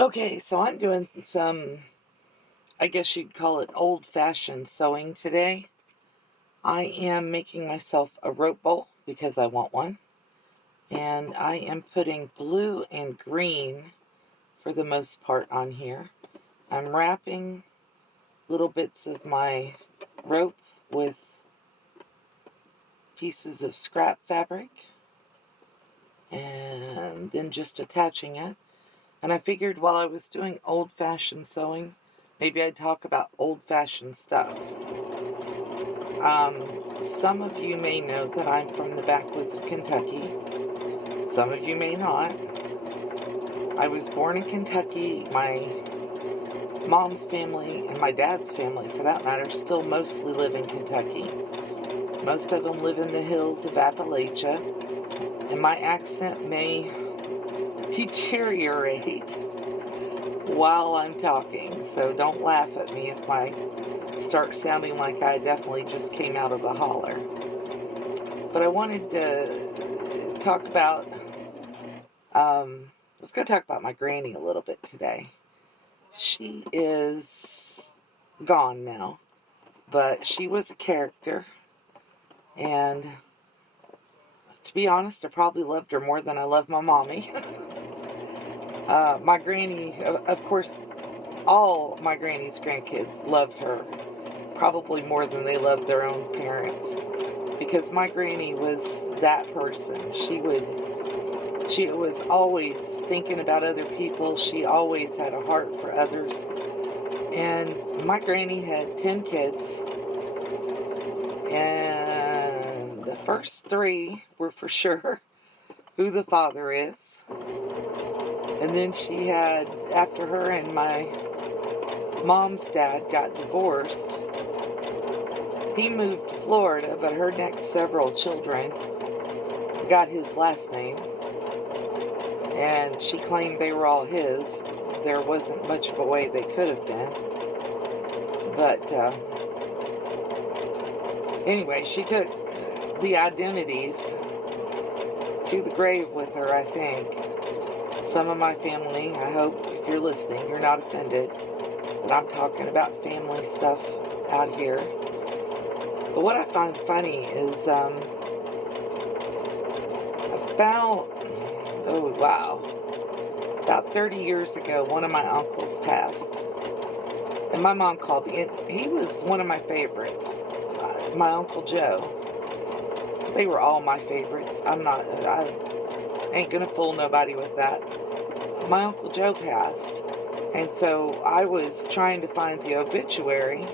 Okay, so I'm doing some, I guess you'd call it old-fashioned sewing today. I am making myself a rope bowl because I want one. And I am putting blue and green for the most part on here. I'm wrapping little bits of my rope with pieces of scrap fabric and then just attaching it. And I figured while I was doing old-fashioned sewing, maybe I'd talk about old-fashioned stuff. Some of you may know that I'm from the backwoods of Kentucky. Some of you may not. I was born in Kentucky. My mom's family and my dad's family, for that matter, still mostly live in Kentucky. Most of them live in the hills of Appalachia, and my accent may deteriorate while I'm talking, so don't laugh at me if I start sounding like I definitely just came out of the holler. But I wanted to talk about, I was going to talk about my granny a little bit today. She is gone now, but she was a character, and to be honest, I probably loved her more than I love my mommy. My granny, of course, all my granny's grandkids loved her, probably more than they loved their own parents, because my granny was that person. She was always thinking about other people. She always had a heart for others. And my granny had 10 kids, and the first 3 were for sure who the father is. And then she had, after her and my mom's dad got divorced, he moved to Florida, but her next several children got his last name, and she claimed they were all his. There wasn't much of a way they could have been. But anyway, she took the identities to the grave with her, I think. Some of my family, I hope if you're listening, you're not offended that I'm talking about family stuff out here. But what I find funny is about 30 years ago, one of my uncles passed. And my mom called me, and he was one of my favorites. My Uncle Joe. They were all my favorites. I ain't gonna fool nobody with that. My Uncle Joe passed, and so I was trying to find the obituary,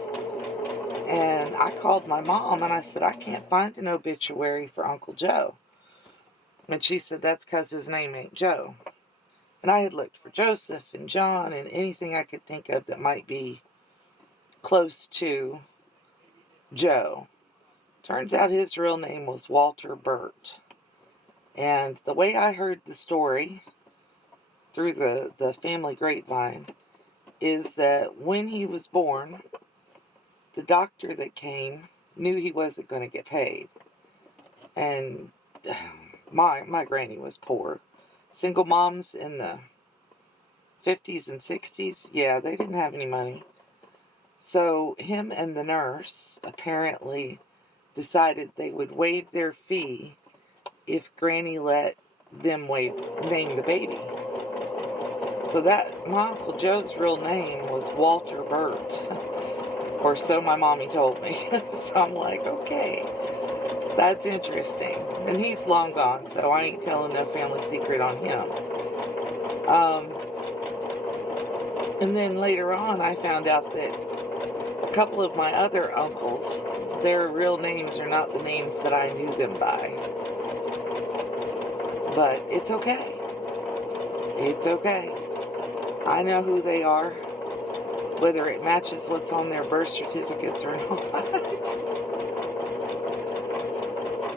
and I called my mom and I said, I can't find an obituary for Uncle Joe. And she said, that's because his name ain't Joe. And I had looked for Joseph and John and anything I could think of that might be close to Joe. Turns out his real name was Walter Burt. And the way I heard the story through the family grapevine is that when he was born, the doctor that came knew he wasn't going to get paid. And my granny was poor. Single moms in the 50s and 60s, yeah, they didn't have any money. So him and the nurse apparently decided they would waive their fee if Granny let them name the baby. So that my Uncle Joe's real name was Walter Burt, or so my mommy told me. So I'm like, okay, that's interesting. And he's long gone, so I ain't telling no family secret on him. And then later on, I found out that a couple of my other uncles, their real names are not the names that I knew them by. But it's okay. It's okay. I know who they are, whether it matches what's on their birth certificates or not.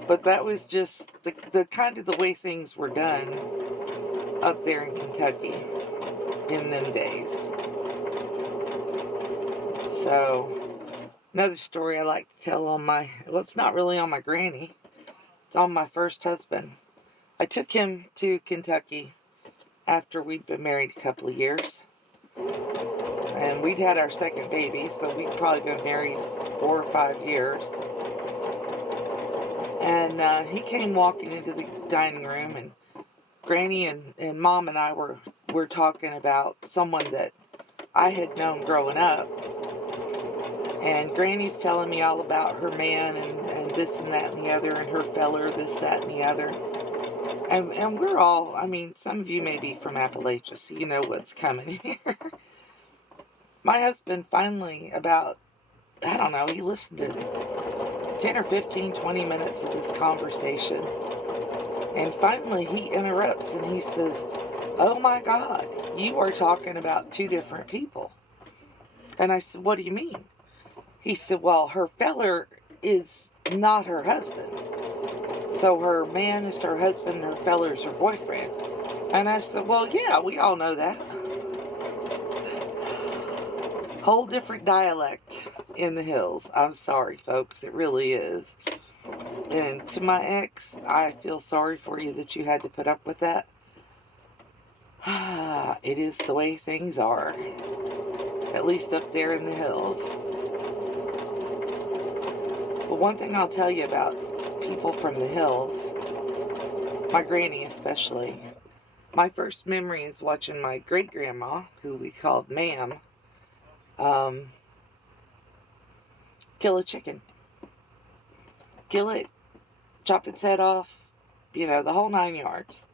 But that was just the kind of the way things were done up there in Kentucky in them days. So, another story I like to tell on it's not really on my granny. It's on my first husband. I took him to Kentucky after we'd been married a couple of years. And we'd had our second baby, so we'd probably been married 4 or 5 years. And he came walking into the dining room, and Granny and Mom and I were talking about someone that I had known growing up. And Granny's telling me all about her man and this and that and the other, and her feller, this, that, and the other. And we're all, I mean, some of you may be from Appalachia, so you know what's coming here. My husband finally, about, I don't know, he listened to 10 or 15, 20 minutes of this conversation. And finally he interrupts and he says, "Oh my God, you are talking about two different people." And I said, "What do you mean?" He said, "Well, her feller is not her husband. So her man is her husband, her feller is her boyfriend." And I said, "Well, yeah, we all know that." Whole different dialect in the hills. I'm sorry, folks. It really is. And to my ex, I feel sorry for you that you had to put up with that. It is the way things are. At least up there in the hills. But one thing I'll tell you about people from the hills, my granny especially, my first memory is watching my great-grandma, who we called Ma'am, kill a chicken. Kill it, chop its head off, the whole 9 yards.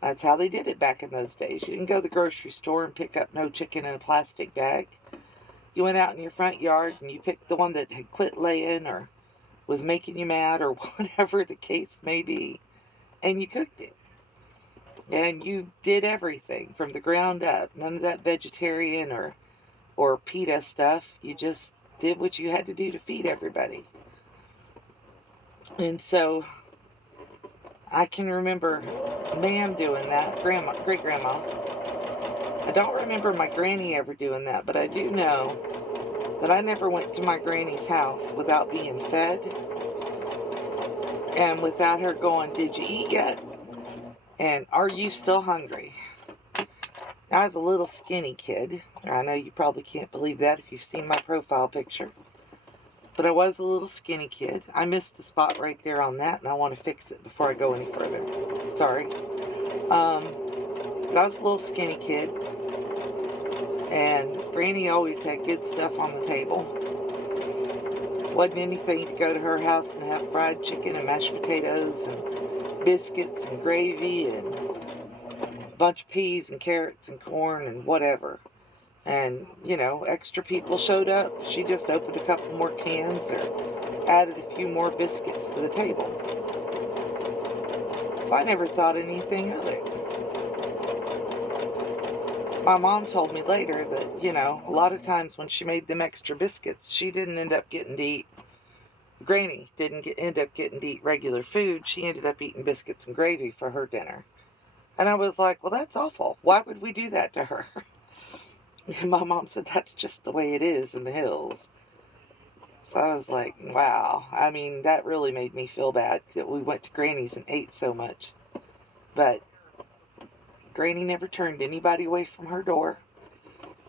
That's how they did it back in those days. You didn't go to the grocery store and pick up no chicken in a plastic bag. You went out in your front yard and you picked the one that had quit laying or was making you mad or whatever the case may be, and you cooked it. And you did everything from the ground up. None of that vegetarian or PETA stuff. You just did what you had to do to feed everybody. And so I can remember Ma'am doing that, great-grandma. I don't remember my granny ever doing that, but I do know that I never went to my granny's house without being fed and without her going, "Did you eat yet? And are you still hungry?" I was a little skinny kid. I know you probably can't believe that if you've seen my profile picture. But I was a little skinny kid. I missed the spot right there on that, and I want to fix it before I go any further. Sorry. But I was a little skinny kid. And Granny always had good stuff on the table. Wasn't anything to go to her house and have fried chicken and mashed potatoes and biscuits and gravy and a bunch of peas and carrots and corn and whatever. And, extra people showed up. She just opened a couple more cans or added a few more biscuits to the table. So I never thought anything of it. My mom told me later that, a lot of times when she made them extra biscuits, she didn't end up getting to eat, Granny didn't end up getting to eat regular food. She ended up eating biscuits and gravy for her dinner. And I was like, well, that's awful. Why would we do that to her? And my mom said, that's just the way it is in the hills. So I was like, wow. I mean, that really made me feel bad that we went to Granny's and ate so much. But Granny never turned anybody away from her door.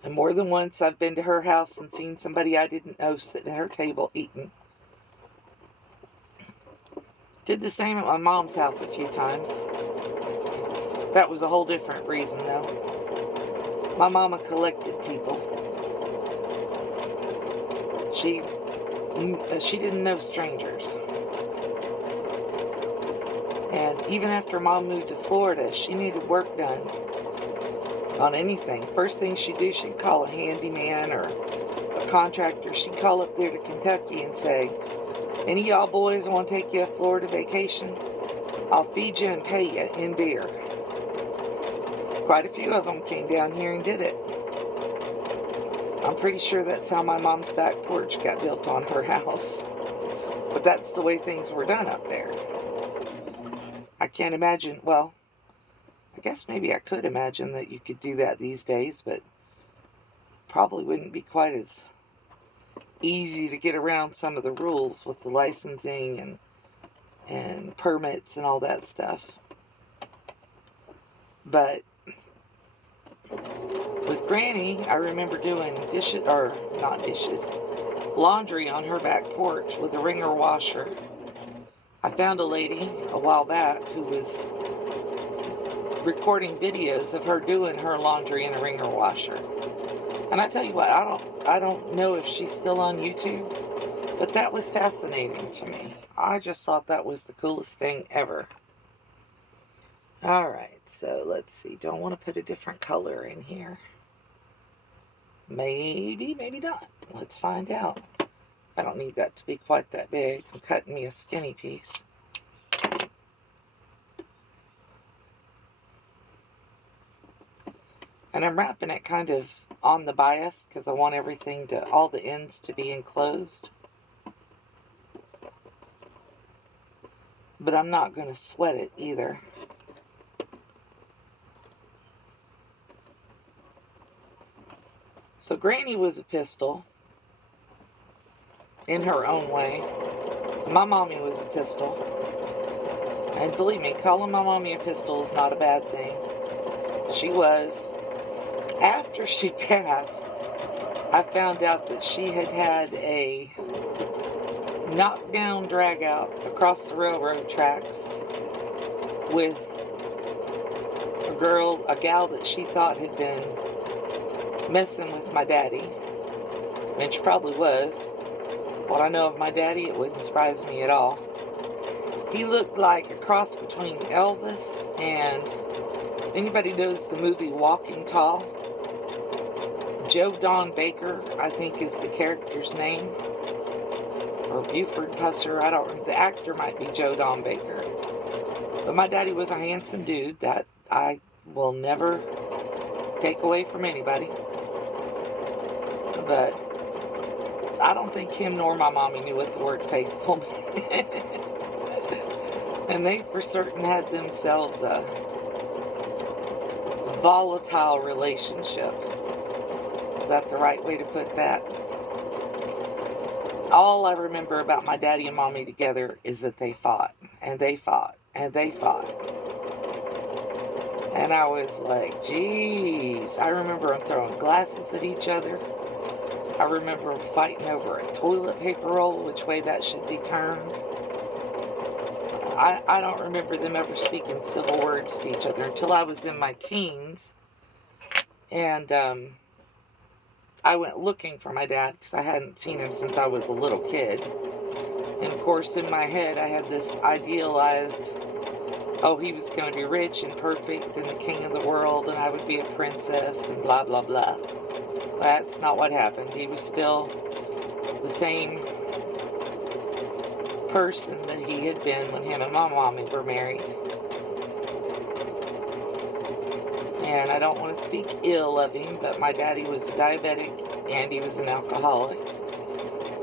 And more than once, I've been to her house and seen somebody I didn't know sitting at her table eating. Did the same at my mom's house a few times. That was a whole different reason, though. My mama collected people. She didn't know strangers. And even after Mom moved to Florida, she needed work done on anything. First thing she'd do, she'd call a handyman or a contractor. She'd call up there to Kentucky and say, "Any of y'all boys want to take you a Florida vacation? I'll feed you and pay you in beer." Quite a few of them came down here and did it. I'm pretty sure that's how my mom's back porch got built on her house. But that's the way things were done up there. I can't imagine, well, I guess maybe I could imagine that you could do that these days, but probably wouldn't be quite as easy to get around some of the rules with the licensing and permits and all that stuff. But Granny, I remember doing dishes, or not dishes, laundry on her back porch with a wringer washer. I found a lady a while back who was recording videos of her doing her laundry in a wringer washer. And I tell you what, I don't know if she's still on YouTube, but that was fascinating to me. I just thought that was the coolest thing ever. Alright, so let's see. Don't want to put a different color in here. Maybe, maybe not. Let's find out. I don't need that to be quite that big. I'm cutting me a skinny piece. And I'm wrapping it kind of on the bias because I want everything to, all the ends to be enclosed. But I'm not going to sweat it either. So Granny was a pistol in her own way. My mommy was a pistol. And believe me, calling my mommy a pistol is not a bad thing. She was. After she passed, I found out that she had had a knockdown drag out across the railroad tracks with a gal that she thought had been messing with my daddy. And she probably was. What I know of my daddy, it wouldn't surprise me at all. He looked like a cross between Elvis and, if anybody knows the movie Walking Tall, Joe Don Baker, I think is the character's name. Or Buford Pusser, I don't remember. The actor might be Joe Don Baker. But my daddy was a handsome dude that I will never take away from anybody. But I don't think him nor my mommy knew what the word faithful meant. And they for certain had themselves a volatile relationship. Is that the right way to put that? All I remember about my daddy and mommy together is that they fought, and they fought, and they fought. And I was like, geez. I remember them throwing glasses at each other. I remember them fighting over a toilet paper roll, which way that should be turned. I don't remember them ever speaking civil words to each other until I was in my teens. And I went looking for my dad because I hadn't seen him since I was a little kid. And of course, in my head, I had this idealized, oh, he was going to be rich and perfect and the king of the world, and I would be a princess and blah, blah, blah. That's not what happened. He was still the same person that he had been when him and my mommy were married. And I don't want to speak ill of him, but my daddy was diabetic and he was an alcoholic.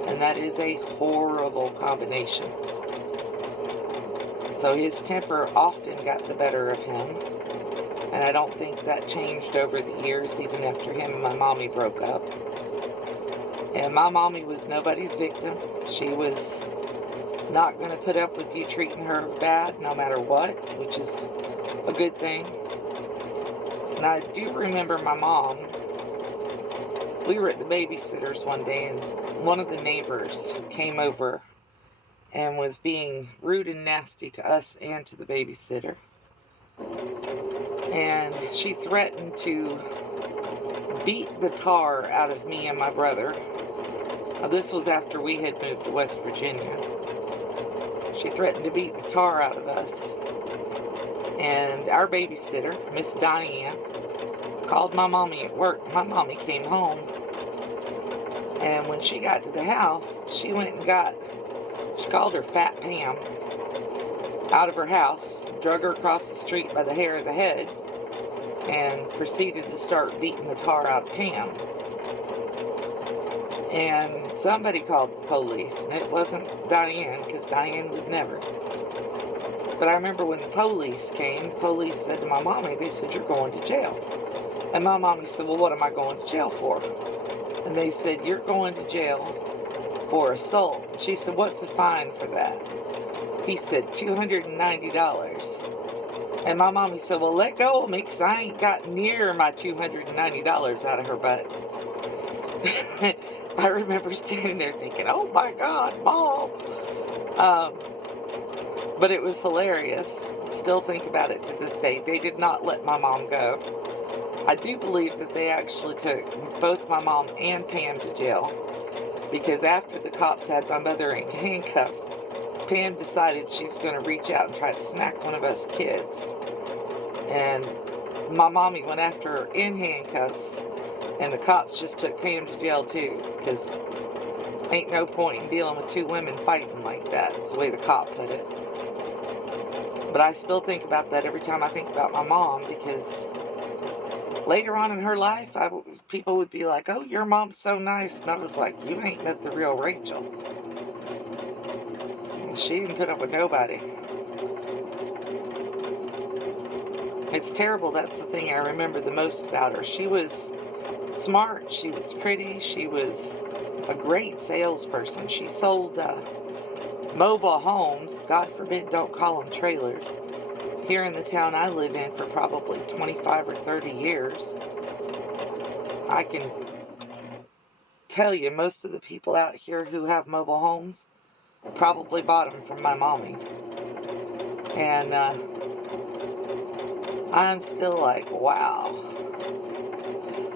And that is a horrible combination. So his temper often got the better of him. And I don't think that changed over the years, even after him and my mommy broke up. And my mommy was nobody's victim. She was not going to put up with you treating her bad no matter what, which is a good thing. And I do remember my mom, we were at the babysitter's one day, and one of the neighbors came over and was being rude and nasty to us and to the babysitter. And she threatened to beat the tar out of me and my brother. Now, this was after we had moved to West Virginia. She threatened to beat the tar out of us. And our babysitter, Miss Diane, called my mommy at work. My mommy came home. And when she got to the house, she went and she called her Fat Pam out of her house, drug her across the street by the hair of the head, and proceeded to start beating the tar out of Pam. And somebody called the police, and it wasn't Diane, because Diane would never. But I remember when the police came, the police said to my mommy, they said, "You're going to jail." And my mommy said, "Well, what am I going to jail for?" And they said, "You're going to jail for assault." She said, "What's the fine for that?" He said, $290. And my mommy said, well, let go of me because I ain't got near my $290 out of her butt. I remember standing there thinking, oh my God, Mom. But it was hilarious. Still think about it to this day. They did not let my mom go. I do believe that they actually took both my mom and Pam to jail, because after the cops had my mother in handcuffs, Pam decided she's going to reach out and try to smack one of us kids. And my mommy went after her in handcuffs, and the cops just took Pam to jail too, because ain't no point in dealing with two women fighting like that. It's the way the cop put it. But I still think about that every time I think about my mom, because later on in her life, people would be like, oh, your mom's so nice. And I was like, you ain't met the real Rachel. She didn't put up with nobody. It's terrible. That's the thing I remember the most about her. She was smart. She was pretty. She was a great salesperson. She sold mobile homes. God forbid, don't call them trailers. Here in the town I live in for probably 25 or 30 years. I can tell you most of the people out here who have mobile homes probably bought them from my mommy. And I'm still like, wow.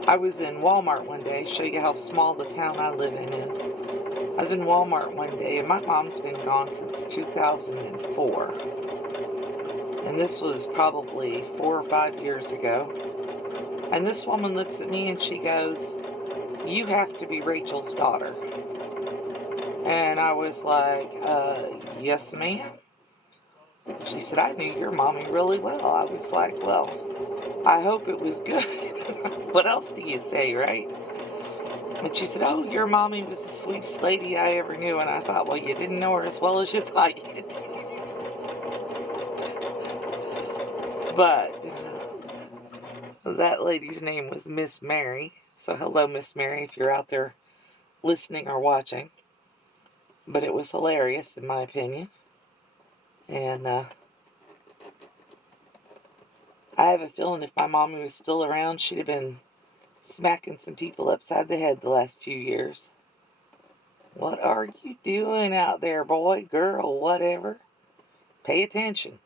I was in Walmart one day, show you how small the town I live in is. I was in Walmart one day, and my mom's been gone since 2004. And this was probably 4 or 5 years ago. And this woman looks at me and she goes, you have to be Rachel's daughter. And I was like, yes, ma'am. She said, I knew your mommy really well. I was like, well, I hope it was good. What else do you say, right? And she said, oh, your mommy was the sweetest lady I ever knew. And I thought, well, you didn't know her as well as you thought you did. But that lady's name was Miss Mary. So hello, Miss Mary, if you're out there listening or watching. But it was hilarious, in my opinion. And I have a feeling if my mommy was still around, she'd have been smacking some people upside the head the last few years. What are you doing out there, boy, girl, whatever? Pay attention.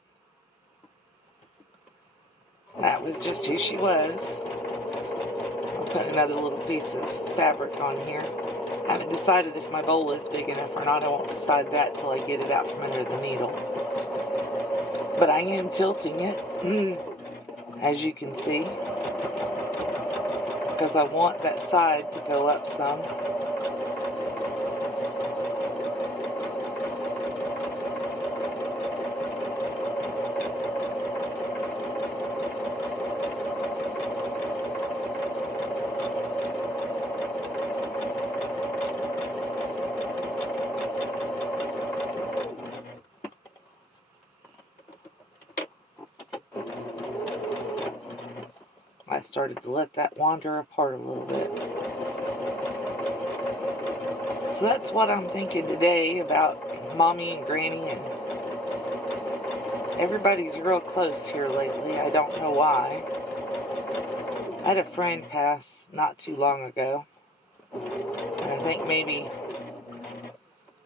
That was just who she was. I'll put another little piece of fabric on here. I haven't decided if my bowl is big enough or not. I won't decide that till I get it out from under the needle. But I am tilting it, as you can see, because I want that side to go up some. I started to let that wander apart a little bit. So that's what I'm thinking today about Mommy and Granny, and everybody's real close here lately. I don't know why. I had a friend pass not too long ago, and I think maybe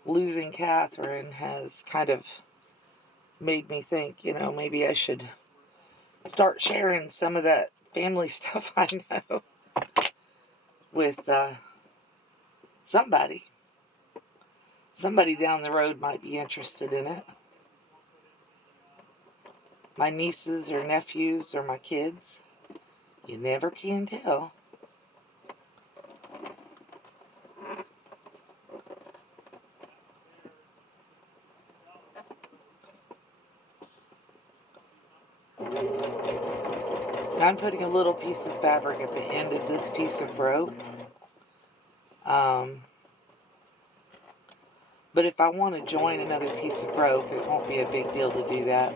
losing Catherine has kind of made me think, maybe I should start sharing some of that family stuff I know with somebody. Somebody down the road might be interested in it. My nieces or nephews or my kids. You never can tell. I'm putting a little piece of fabric at the end of this piece of rope. But if I want to join another piece of rope, it won't be a big deal to do that.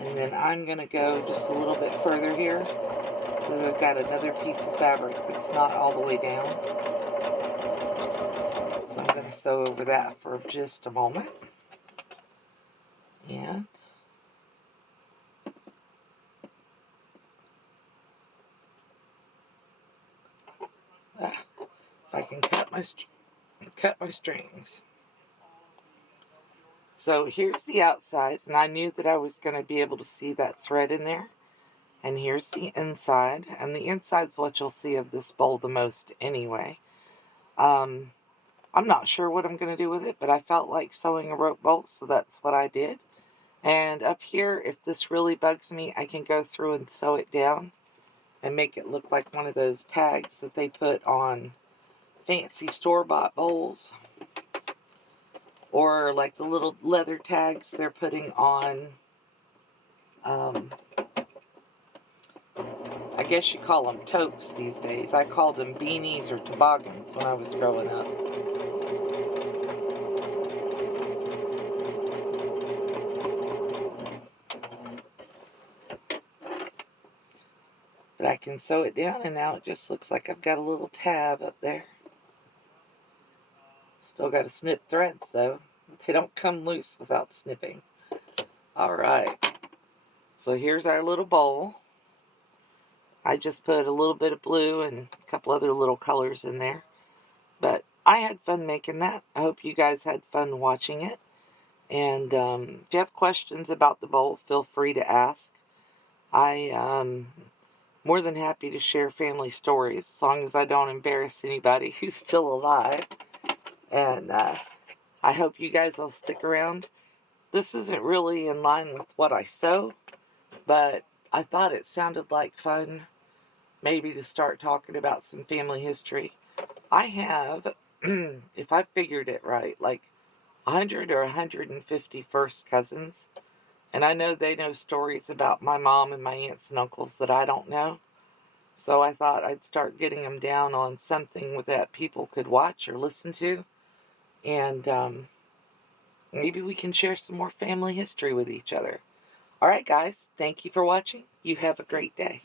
And then I'm going to go just a little bit further here, because I've got another piece of fabric that's not all the way down. So I'm going to sew over that for just a moment. And if I can cut my strings. So here's the outside, and I knew that I was going to be able to see that thread in there. And here's the inside, and the inside's what you'll see of this bowl the most anyway. I'm not sure what I'm going to do with it, but I felt like sewing a rope bolt, so that's what I did. And up here, if this really bugs me, I can go through and sew it down and make it look like one of those tags that they put on fancy store-bought bowls, or like the little leather tags they're putting on, I guess you call them toques these days. I called them beanies or toboggans when I was growing up. But I can sew it down, and now it just looks like I've got a little tab up there. Still got to snip threads, though. They don't come loose without snipping. Alright. So here's our little bowl. I just put a little bit of blue and a couple other little colors in there. But I had fun making that. I hope you guys had fun watching it. And if you have questions about the bowl, feel free to ask. I'm more than happy to share family stories, as long as I don't embarrass anybody who's still alive. And I hope you guys will stick around. This isn't really in line with what I sew, but I thought it sounded like fun, maybe to start talking about some family history. I have, if I figured it right, like 100 or 150 first cousins. And I know they know stories about my mom and my aunts and uncles that I don't know. So I thought I'd start getting them down on something that people could watch or listen to. And maybe we can share some more family history with each other. All right, guys. Thank you for watching. You have a great day.